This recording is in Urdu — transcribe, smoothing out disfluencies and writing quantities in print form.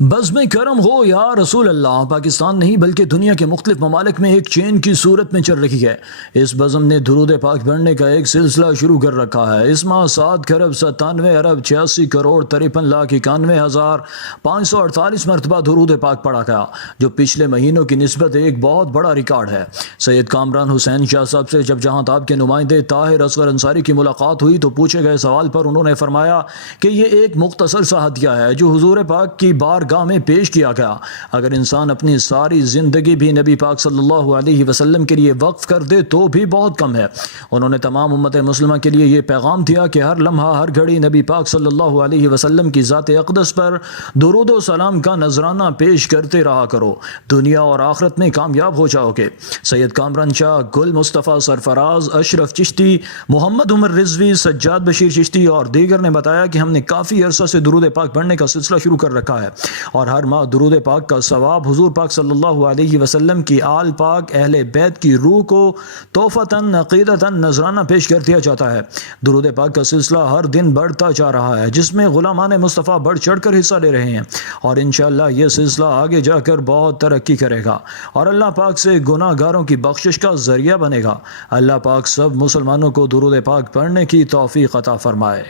بزم کرم ہو یا رسول اللہ پاکستان نہیں بلکہ دنیا کے مختلف ممالک میں ایک چین کی صورت میں چل رہی ہے۔ اس بزم نے درود پاک پڑھنے کا ایک سلسلہ شروع کر رکھا ہے۔ اس ماہ 7,97,86,93,91,548 مرتبہ درود پاک پڑھا گیا، جو پچھلے مہینوں کی نسبت ایک بہت بڑا ریکارڈ ہے۔ سید کامران حسین شاہ صاحب سے جب جہاں تاب کے نمائندے طاہر اصغر انصاری کی ملاقات ہوئی تو پوچھے گئے سوال پر انہوں نے فرمایا کہ یہ ایک مختصر سا ہدیہ ہے جو حضور پاک کی بارگاہ میں پیش کیا گیا۔ اگر انسان اپنی ساری زندگی بھی نبی پاک صلی اللہ علیہ وسلم کے لیے وقف کر دے تو بھی بہت کم ہے۔ انہوں نے تمام امت مسلمہ کے لیے یہ پیغام دیا کہ ہر لمحہ ہر گھڑی نبی پاک صلی اللہ علیہ وسلم کی ذات اقدس پر درود و سلام کا نذرانہ پیش کرتے رہا کرو، دنیا اور آخرت میں کامیاب ہو جاؤ گے۔ سید کامران شاہ، گل مصطفیٰ سرفراز، اشرف چشتی، محمد عمر رضوی، سجاد بشیر چشتی اور دیگر نے بتایا کہ ہم نے کافی عرصہ سے درود پاک پڑھنے کا سلسلہ شروع کر رکھا ہے اور ہر ماہ درود پاک کا ثواب حضور پاک صلی اللہ علیہ وسلم کی آل پاک اہل بیت کی روح کو تحفتاً عقیدتاً نذرانہ پیش کر دیا جاتا ہے۔ درود پاک کا سلسلہ ہر دن بڑھتا جا رہا ہے، جس میں غلامان مصطفیٰ بڑھ چڑھ کر حصہ لے رہے ہیں اور انشاءاللہ یہ سلسلہ آگے جا کر بہت ترقی کرے گا اور اللہ پاک سے گناہ گاروں کی بخشش کا ذریعہ بنے گا۔ اللہ پاک سب مسلمانوں کو درود پاک پڑھنے کی توفیق عطا فرمائے۔